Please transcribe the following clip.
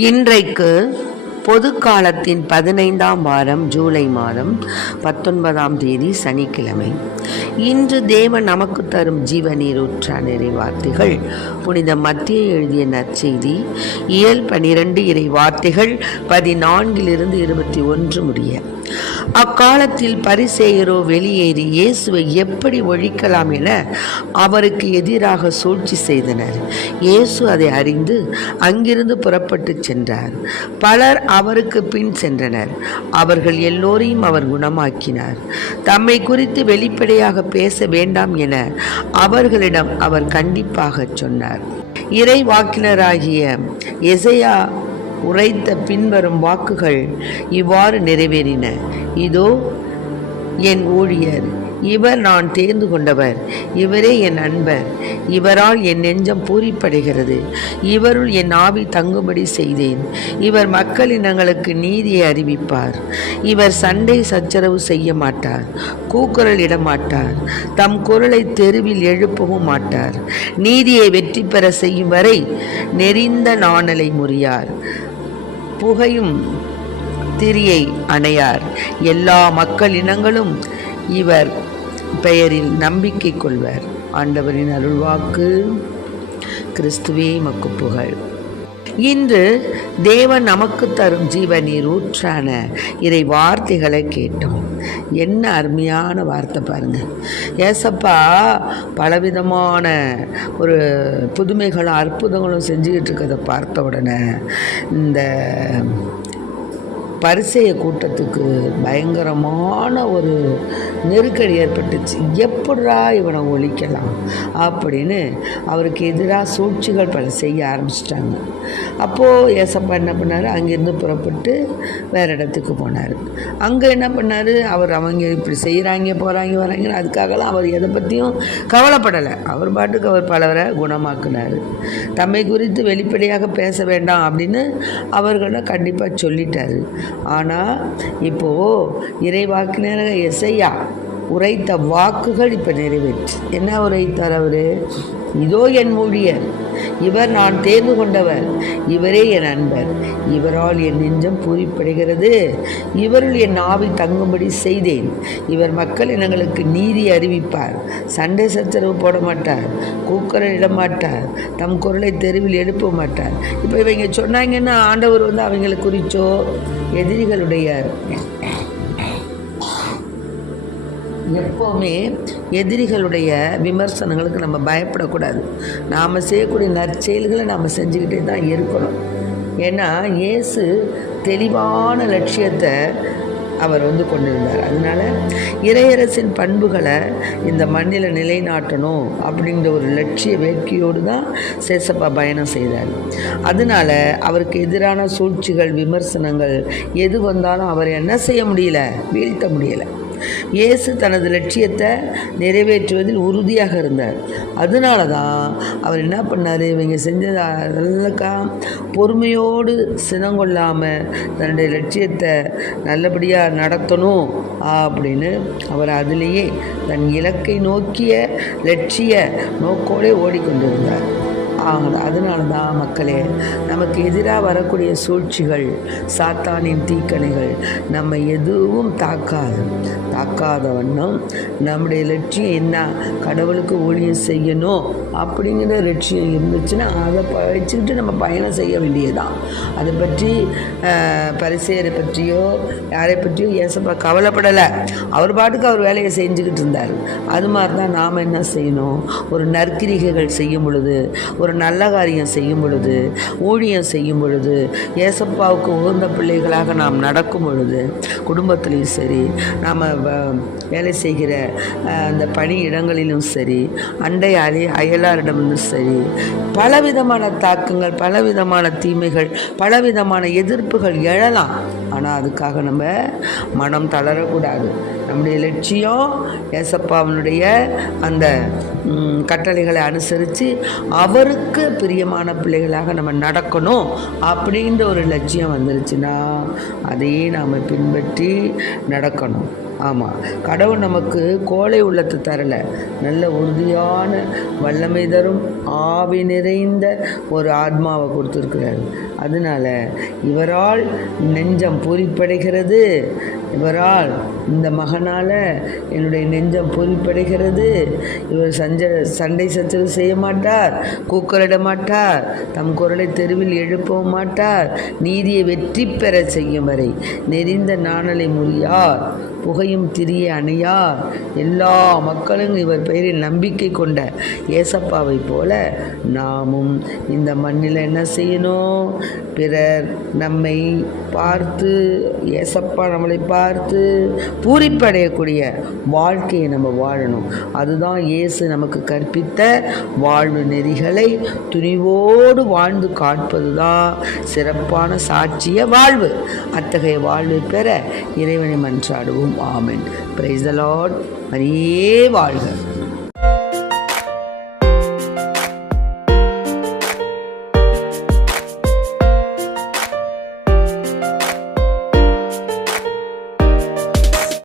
இன்றைக்கு பொது காலத்தின் 15ஆம் வாரம் ஜூலை மாதம் 19ஆம் தேதி சனிக்கிழமை. இன்று தேவன் நமக்கு தரும் ஜீவநீரூற்ற நிறைவார்த்தைகள் புனித மத்தியை எழுதிய நற்செய்தி இயல் 12 இறை வார்த்தைகள் 14 21 முடிய. அக்காலத்தில் பரிசேயரோ வெளியேறி இயேசுவை எப்படி ஒழிக்கலாம் என அவருக்கு எதிராக சூழ்ச்சி செய்தனர். இயேசு அதை அறிந்து அங்கிருந்து புறப்பட்டு சென்றார். பலர் அவருக்கு பின் சென்றனர். அவர்கள் எல்லோரையும் அவர் குணமாக்கினார். தம்மை குறித்து வெளிப்படையாக பேச வேண்டாம் என அவர்களிடம் அவர் கண்டிப்பாக சொன்னார். இறை வாக்கினராகிய எசையா உரைத்த பின்வரும் வாக்குகள் இவ்வாறு நிறைவேறின. இதோ என் ஊழியர், இவர் நான் தேர்ந்து கொண்டவர், இவரே என் அன்பர், இவரால் என் நெஞ்சம் பூரிப்படைகிறது, இவருள் என் ஆவி தங்கும்படி செய்தேன். இவர் மக்களினங்களுக்கு நீதியை அறிவிப்பார். இவர் சண்டை சச்சரவு செய்ய மாட்டார், கூக்குரல் இடமாட்டார், தம் குரலை தெருவில் எழுப்பவும் மாட்டார். நீதியை வெற்றி பெற செய்யும் வரை நெறிந்த நாணலை முறியார், புகையும் திரியை அணையார். எல்லா மக்கள் இனங்களும் இவர் பெயரில் நம்பிக்கை கொள்வர். ஆண்டவரின் அருள்வாக்கு. கிறிஸ்துவே மக்கு புகழ். இன்று தேவன் நமக்கு தரும் ஜீவநீர் ஊற்றான இறை வார்த்தைகளை கேட்டோம். என்ன அருமையான வார்த்தை பாருங்க. ஏசப்பா பலவிதமான ஒரு புதுமைகளும் அற்புதங்களும் செஞ்சுக்கிட்டு இருக்கிறத பார்த்த உடனே இந்த பரிசேய கூட்டத்துக்கு பயங்கரமான ஒரு நெருக்கடி ஏற்பட்டுச்சு. எப்படா இவனை ஒழிக்கலாம் அப்படின்னு அவருக்கு எதிராக சூழ்ச்சிகள் பல செய்ய ஆரம்பிச்சிட்டாங்க. அப்போது ஏசப்பா என்ன பண்ணார், அங்கேருந்து புறப்பட்டு வேறு இடத்துக்கு போனார். அங்கே என்ன பண்ணார், அவங்க இப்படி செய்கிறாங்க போகிறாங்க வராங்கன்னு அதுக்காகலாம் அவர் எதை பற்றியும் கவலைப்படலை. அவர் பாட்டுக்கு அவர் பலவரை குணமாக்குனார். தம்மை குறித்து வெளிப்படையாக பேச வேண்டாம் அப்படின்னு அவர்களை கண்டிப்பாக சொல்லிட்டார். ஆனால் இப்போது இறைவாக்கினர் எசையா உரைத்த வாக்குகள் இப்போ நிறைவேற்று. என்ன உரைத்தார் அவர்? இதோ என் ஊழியர், இவர் நான் தேர்ந்து கொண்டவர், இவரே என் அன்பர், இவரால் என் நெஞ்சம் பூரிப்படைகிறது, இவருள் என் ஆவி தங்கும்படி செய்தேன். இவர் மக்கள் இனங்களுக்கு நீதி அறிவிப்பார், சண்டை சச்சரவு போட மாட்டார், கூக்குரல் இட மாட்டார், தம் குரலை தெருவில் எழுப்ப மாட்டார். இப்போ இவங்க சொன்னாங்கன்னா ஆண்டவர் அவங்களை குறிச்சோ எதிரிகளுடைய எப்போவுமே எதிரிகளுடைய விமர்சனங்களுக்கு நம்ம பயப்படக்கூடாது. நாம் செய்யக்கூடிய நற்செயல்களை நாம் செஞ்சுக்கிட்டே தான் இருக்கணும். ஏன்னா இயேசு தெளிவான லட்சியத்தை அவர் கொண்டிருந்தார். அதனால் இறையரசின் பண்புகளை இந்த மண்ணில் நிலைநாட்டணும் அப்படிங்கிற ஒரு லட்சிய வேட்கையோடு தான் சேசப்பா பயணம் செய்தார். அதனால் அவருக்கு எதிரான சூழ்ச்சிகள் விமர்சனங்கள் எது வந்தாலும் அவர் என்ன செய்ய முடியல, வீழ்த்த முடியலை. இயேசு தனது லட்சியத்தை நிறைவேற்றுவதில் உறுதியாக இருந்தார். அதனால தான் அவர் என்ன பண்ணார், இவங்க செஞ்சதெல்லாம் பொறுமையோடு சினங்கொள்ளாமல் தன்னுடைய லட்சியத்தை நல்லபடியாக நடத்தணும் அப்படின்னு அவர் அதிலேயே தன் இலக்கை நோக்கிய லட்சிய நோக்கோடு ஓடிக்கொண்டிருந்தார். அதனால தான் மக்களே, நமக்கு எதிராக வரக்கூடிய சூழ்ச்சிகள், சாத்தானின் தீக்கணைகள் நம்ம எதுவும் தாக்காத வண்ணம் நம்முடைய லட்சியம் என்ன, கடவுளுக்கு ஊழியம் செய்யணும் அப்படிங்கிற லட்சியம் இருந்துச்சுன்னா அதை வச்சுக்கிட்டு நம்ம பயணம் செய்ய வேண்டியதுதான். அதை பற்றி பரிசேயரை பற்றியோ யாரை பற்றியோ ஏசப்பா கவலைப்படலை. அவர் பாட்டுக்கு அவர் வேலையை செஞ்சுக்கிட்டு இருந்தார். அது மாதிரி தான் நாம் என்ன செய்யணும், ஒரு நற்கிரிகைகள் செய்யும் பொழுது, ஒரு நல்ல காரியம் செய்யும் பொழுது, ஊழியம் செய்யும் பொழுது, ஏசப்பாவுக்கு உகந்த பிள்ளைகளாக நாம் நடக்கும் பொழுது, குடும்பத்திலையும் சரி, நாம் வேலை செய்கிற அந்த பணி இடங்களிலும் சரி, அண்டை அயலாரிடமும் சரி, பலவிதமான தாக்கங்கள், பலவிதமான தீமைகள், பலவிதமான எதிர்ப்புகள் எழலாம். ஆனால் அதுக்காக நம்ம மனம் தளரக்கூடாது. நம்முடைய லட்சியம் ஏசப்பாவனுடைய அந்த கட்டளைகளை அனுசரித்து அவருக்கு பிரியமான பிள்ளைகளாக நம்ம நடக்கணும் அப்படின்ற ஒரு லட்சியம் வந்துருச்சுன்னா அதையே நாம் பின்பற்றி நடக்கணும். ஆமாம், கடவுள் நமக்கு கோழை உள்ளத்தை தரலை, நல்ல உறுதியான வல்லமை தரும் ஆவி நிறைந்த ஒரு ஆத்மாவை கொடுத்துருக்கிறாரு. அதனால் இவரால் நெஞ்சம் பூரிப்படைகிறது, இவரால் இந்த மகனால் என்னுடைய நெஞ்சம் பூரிப்படைகிறது. இவர் சண்டை சச்சரவு செய்ய மாட்டார், கூக்குரலிட மாட்டார், தம் குரலை தெருவில் எழுப்பவும் மாட்டார், நீதியை வெற்றி பெற செய்யும் வரை நெறிந்த நாணலை முறியார், புகையும் திரிய அணையார். எல்லா மக்களும் இவர் பெயரில் நம்பிக்கை கொண்ட ஏசப்பாவை போல நாமும் இந்த மண்ணில் என்ன செய்யணும்? பிறர் நம்மை பார்த்து, ஏசப்பா நம்மளை பார்த்து பூரிப்படையக்கூடிய வாழ்க்கையை நம்ம வாழணும். அதுதான் இயேசு நமக்கு கற்பித்த வாழ்வு நெறிகளை துணிவோடு வாழ்ந்து காட்பது தான் சிறப்பான சாட்சிய வாழ்வு. அத்தகைய வாழ்வை பெற இறைவனை மன்றாடுவோம். ஆமென். Praise the Lord. மரியே வாழ்க.